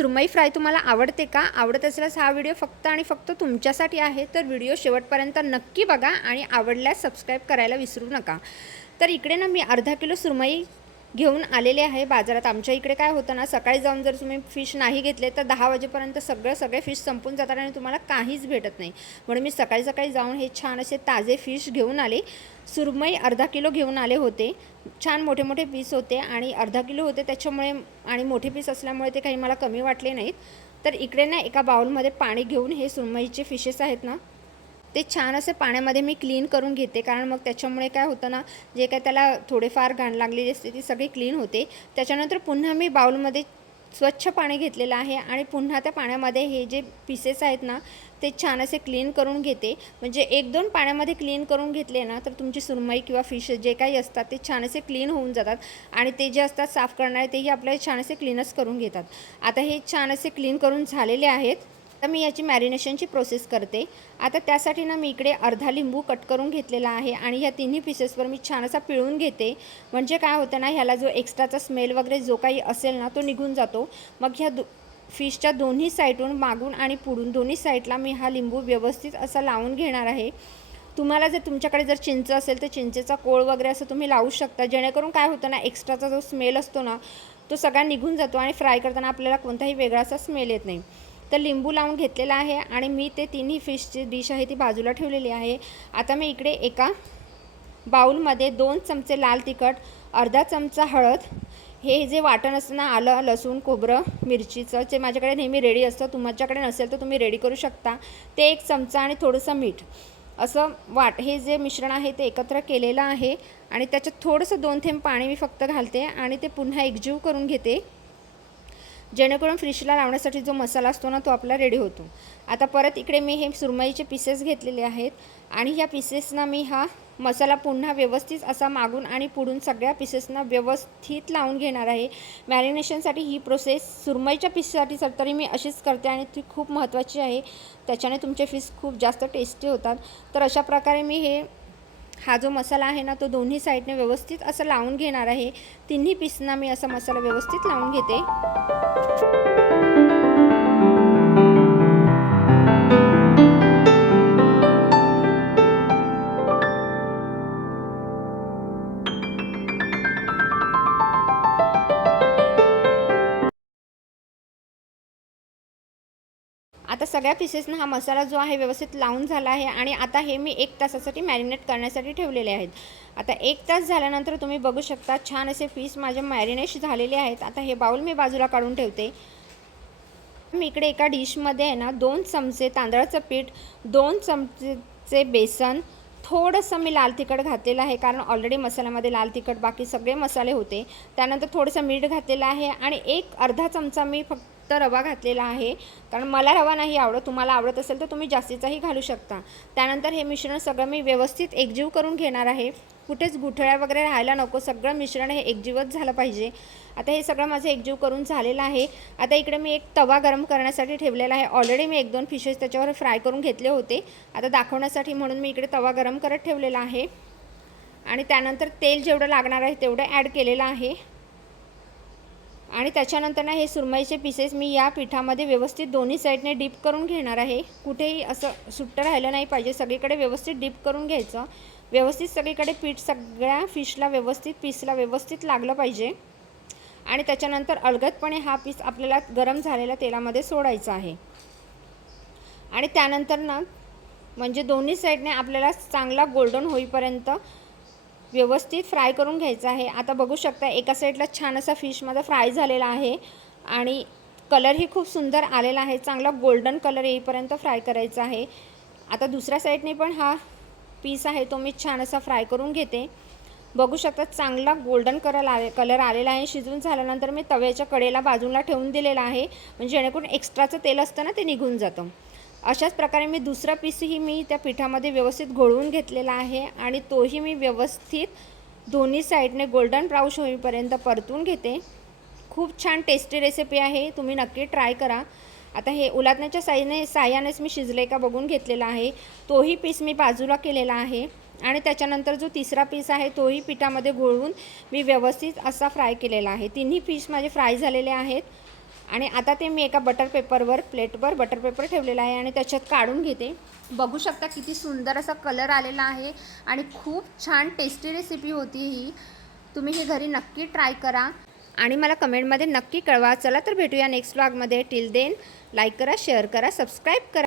सुरमई fry तुम्हाला आवडते का? आवडत असल्यास हा व्हिडिओ फक्त आणि फक्त तुमच्यासाठी आहे, तर व्हिडिओ शेवटपर्यंत नक्की बघा आणि आवडल्यास सबस्क्राईब करायला विसरू नका। तर इकडे ना मी अर्धा किलो सुरमई घेऊन आलेले आहे बाजारात। आमच्या इकडे काय होतं ना, सकाळी जाऊन जर तुम्ही फिश नाही घेतले तर 10 वाजेपर्यंत सगळे फिश संपून जातात आणि तुम्हाला काहीच भेटत नाही। म्हणून मी सकाळी जाऊन हे छान असे ताजे फिश घेऊन आले। सुरमई अर्धा किलो घेऊन आले होते। छान मोठे मोठे पीस होते आणि अर्धा किलो होते त्याच्यामुळे आणि मोठे पीस असल्यामुळे ते काही मला कमी वाटले नाहीत। तर इकडे ना एका बाउलमध्ये पाणी घेऊन हे सुरमईचे फिशेस आहेत ना, ते छान असे पाण्यामध्ये मी क्लीन करून घेते, कारण मग त्याच्यामुळे काय होतं ना, जे काय त्याला थोडेफार घाण लागलेली असते ती सगळी क्लीन होते। त्याच्यानंतर पुन्हा मी बाउलमध्ये स्वच्छ पाणी घेतलेलं आहे आणि पुन्हा त्या पाण्यामध्ये हे जे पीसेस आहेत ना, ते छान असे क्लीन करून घेते। म्हणजे 1-2 पाण्यामध्ये क्लीन करून घेतले ना, तर तुमची सुरमई किंवा फिश जे काही असतात ते छान असे क्लीन होऊन जातात आणि ते जे असतात साफ करणारे तेही आपल्याला छान असे क्लीनच करून घेतात। आता हे छान असे क्लीन करून झालेले आहेत। आता मी याची मॅरिनेशनची प्रोसेस करते। आता त्यासाठी ना मी इकडे अर्धा लिंबू कट करून घेतलेला आहे आणि ह्या तिन्ही पीसेसवर मी छान असा पिळून घेते। म्हणजे काय होतं ना, ह्याला जो एक्स्ट्राचा स्मेल वगैरे जो काही असेल ना तो निघून जातो। मग ह्या फिशच्या दोन्ही साईडून, मागून आणि पुढून दोन्ही साईडला मी हा लिंबू व्यवस्थित असा लावून घेणार आहे। तुम्हाला जर तुमच्याकडे जर चिंच असेल तर चिंचेचा कोळ वगैरे असं तुम्ही लावू शकता, जेणेकरून काय होतं ना, एक्स्ट्राचा जो स्मेल असतो ना तो सगळा निघून जातो आणि फ्राय करताना आपल्याला कोणताही वेगळा असा स्मेल येत नाही। तर लिंबू लावून घेतलेला आहे आणि मी ते तिन्ही फिशची डिश आहे ती बाजूला ठेवलेली आहे। आता मी इकडे एका बाउलमध्ये 2 चमचे लाल तिखट, अर्धा चमचा हळद, हे जे वाटण असतं ना आलं, लसूण, खोबरं, मिरचीचं, जे माझ्याकडे नेहमी रेडी असतं, तुमच्याकडे नसेल तर तुम्ही रेडी करू शकता, ते 1 चमचा आणि थोडंसं मीठ असं हे जे मिश्रण आहे ते एकत्र केलेलं आहे आणि त्याच्यात थोडंसं 2 थेंब पाणी मी फक्त घालते आणि ते पुन्हा एकजीव करून घेते, जेणेकरून फिशला लावण्यासाठी जो मसाला असतो ना तो आपला रेडी होतो। आता परत इकडे मी हे सुरमईचे पीसेस घेतलेले आहेत आणि ह्या पीसेसना मी हा मसाला पुन्हा व्यवस्थित असा मागून आणि पुढून सगळ्या पीसेसना व्यवस्थित लावून घेणार आहे। मॅरिनेशनसाठी ही प्रोसेस सुरमईच्या पीससाठी तरी मी अशीच करते आणि ती खूप महत्त्वाची आहे, त्याच्याने तुमचे फिश खूप जास्त टेस्टी होतात। तर अशा प्रकारे मी हा जो मसाला आहे ना तो दोन्ही साईडने व्यवस्थित असं लावून घेणार आहे। तिन्ही पीसना मी असा मसाला व्यवस्थित लावून घेते। आता सगळ्या पीसेसना हा मसाला जो आहे व्यवस्थित लावून झाला आहे आणि आता हे मी 1 तासासाठी मॅरिनेट करण्यासाठी ठेवलेले आहेत। आता 1 तास झाल्यानंतर तुम्ही बघू शकता छान असे फिश माझे मॅरिनेट झालेले आहेत। आता हे बाउल मी बाजूला काढून ठेवते। मी इकडे एका डिशमध्ये आहे ना 2 चमचे तांदळाचं पीठ, 2 चमचे बेसन, थोडंसं मी लाल तिखट घातलेलं आहे, कारण ऑलरेडी मसाल्यामध्ये लाल तिखट बाकी सगळे मसाले होते। त्यानंतर थोडंसं मीठ घातलेलं आहे आणि अर्धा चमचा मी फक्त रवा घातलेला आहे, कारण मला रवा नाही आवडत, तुम्हाला आवडत असेल तर तुम्ही जास्तीचाही घालू शकता। त्यानंतर हे मिश्रण सगळं मी व्यवस्थित एकजीव करून घेणार आहे। कुठेच गुठळ्या वगैरे राहायला नको, सगळं मिश्रण हे एकजीवच झालं पाहिजे। आता हे सगळं माझं एकजीव करून झालेलं आहे। आता इकडे मी एक तवा गरम करण्यासाठी ठेवलेला आहे। ऑलरेडी मी 1-2 फिशेस त्याच्यावर फ्राय करून घेतले होते, आता दाखवण्यासाठी म्हणून मी इकडे तवा गरम करत ठेवलेला आहे आणि त्यानंतर तेल जेवढं लागणार आहे तेवढं ॲड केलेलं आहे आणि त्याच्यानंतर ना हे सुरमईचे पीसेस मी या पिठामध्ये व्यवस्थित दोन्ही साईडने डीप करून घेणार आहे। कुठेही असं सुट्टं राहिलं नाही पाहिजे, सगळीकडे व्यवस्थित डीप करून घ्यायचं। व्यवस्थित सगळीकडे पीठ सगळ्या फिशला व्यवस्थित पीसला व्यवस्थित लागलं पाहिजे आणि त्याच्यानंतर अलगदपणे हा पीस आपल्याला गरम झालेल्या तेलामध्ये सोडायचा आहे आणि त्यानंतर ना म्हणजे दोन्ही साईडने आपल्याला चांगला गोल्डन होईपर्यंत व्यवस्थित फ्राय करून घ्यायचा आहे। आता बघू शकता एका साईडला छान असा फिश माझा फ्राय झालेला आहे आणि कलरही खूप सुंदर आलेला आहे, चांगला गोल्डन कलर येईपर्यंत फ्राय करायचा आहे। आता दुसऱ्या साईडने पण हा पीस आहे तो मी छान असा फ्राय करून घेते। बघू शकता चांगला गोल्डन कलर आलेला आहे। शिजवून झाल्यानंतर मी तव्याच्या कडेला बाजूला ठेवून दिलेला आहे, म्हणजे जेणेकरून एक्स्ट्राचं तेल असतं ना ते निघून जातं। अशाच प्रकारे मी दुसरा पीसही मी त्या पिठामध्ये व्यवस्थित घोळवून घेतलेला आहे आणि तोही मी व्यवस्थित दोन्ही साईडने गोल्डन ब्राउन होईपर्यंत परतून घेते। खूप छान टेस्टी रेसिपी आहे, तुम्ही नक्की ट्राय करा। आता हे उलटण्याच्या साहाय्यानेच मी शिजले का बघून घेतलेला आहे, तोही पीस मी बाजूला केलेला आहे आणि त्याच्यानंतर जो तिसरा पीस आहे तोही पिठामध्ये घोळवून मी व्यवस्थित असा फ्राय केलेला आहे। तिन्ही पीस माझे फ्राय झालेले आहेत आणि आता ते मी एका बटर पेपरवर प्लेटवर बटर पेपर ठेवलेला आहे आणि त्याच्यात काढून घेते. बघू शकता किती सुंदर असा कलर आलेला आहे आणि खूप छान टेस्टी रेसिपी होती ही. तुम्ही हे घरी नक्की ट्राय करा आणि मला कमेंटमध्ये नक्की कळवा. चला तर भेटूया नेक्स्ट व्लॉगमध्ये. टिल देन लाईक करा, शेअर करा, सबस्क्राईब करा.